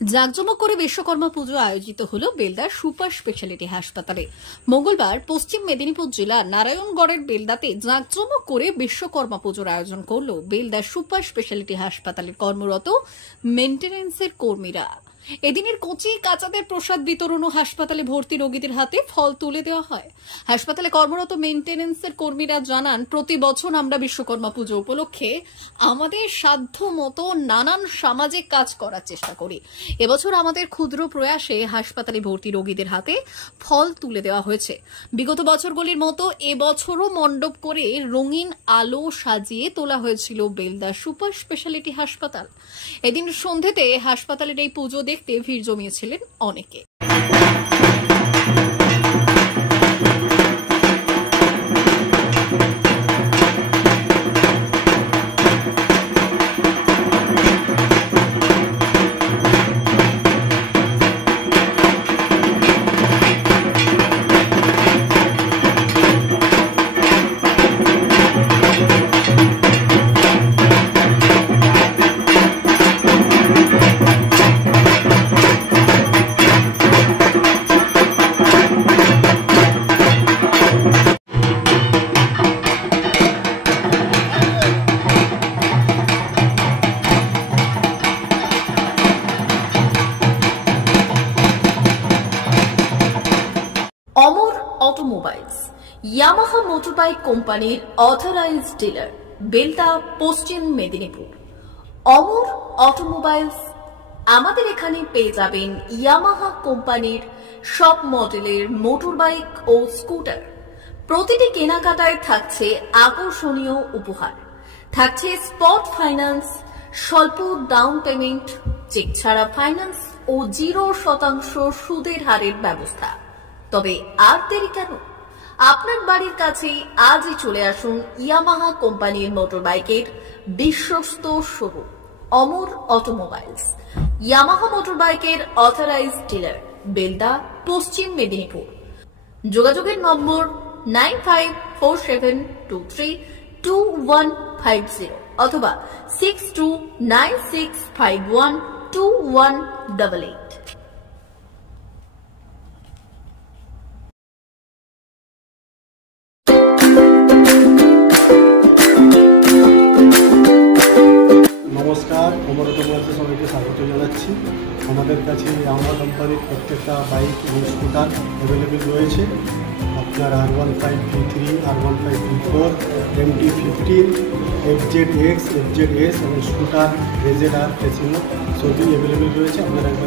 জাঁকজমক করে বিশ্বকর্মা পুজো আয়োজিত হল বেলদার সুপার স্পেশালিটি হাসপাতালে। মঙ্গলবার পশ্চিম মেদিনীপুর জেলার নারায়ণগড়ের বেলদাতে জাঁকজমক করে বিশ্বকর্মা পুজোর আয়োজন করল বেলদার সুপার স্পেশালিটি হাসপাতালে কর্মরত মেইনটেনেন্সের কর্মীরা। এদিনের কচি কাচাদের প্রসাদ বিতরণ ও হাসপাতালে ভর্তি রোগীদের হাতে ফল তুলে দেওয়া হয়। হাসপাতালে কর্মরত মেইনটেনেন্সের কর্মীরা জানান, প্রতি বছর আমরা বিশ্বকর্মা পুজো উপলক্ষে আমাদের সাধ্য মতো নানান সামাজিক কাজ করার চেষ্টা করি। এবছর আমাদের ক্ষুদ্র প্রয়াসে হাসপাতালে ভর্তি রোগীদের হাতে ফল তুলে দেওয়া হয়েছে। বিগত বছরগুলির মতো এবছরও মণ্ডপ করে রঙিন আলো সাজিয়ে তোলা হয়েছিল বেলদা সুপার স্পেশালিটি হাসপাতাল। এদিন সন্ধ্যেতে হাসপাতালের এই পুজো দেখতে ভিড় জমিয়েছিলেন অনেকে। অমর অটোমোবাইলস ইয়ামাহা মোটরবাইক কোম্পানির অথরাইজড ডিলার, বেলদা, পশ্চিম মেদিনীপুর। অমর অটোমোবাইলস, আমাদের এখানে পেয়ে যাবেন ইয়ামাহা কোম্পানির সব মডেলের মোটরবাইক ও স্কুটার। প্রতিটি কেনাকাটায় থাকছে আকর্ষণীয় উপহার, থাকছে স্পট ফাইন্যান্স, স্বল্প ডাউন পেমেন্ট, চেক ছাড়া ফাইন্যান্স ও 0% সুদের হারের ব্যবস্থা। তবে আর দেরি কেন? আপনার বাড়ির কাছেই আজই চলে আসুন ইয়ামাহা কোম্পানির মোটরবাইকের বিশ্বস্ত শোরুম অমর অটোমোবাইলস, ইয়ামাহা মোটরবাইকের অথরাইজড ডিলার, বেলদা, পশ্চিম মেদিনীপুর। যোগাযোগের নম্বর 9547232150 অথবা 6296512188। নমস্কার, অমর অটোমোবাইলসে সবাইকে স্বাগত জানাচ্ছি। আমাদের কাছে ইয়ামাহা কোম্পানির প্রত্যেকটা বাইক এবং স্কুটার অ্যাভেলেবেল রয়েছে। আপনার R15V3, R15V4, MT15, FZX, FZS এবং স্কুটার, RZR, ফেসিনো সবই অ্যাভেলেবেল রয়েছে। আপনারা একবার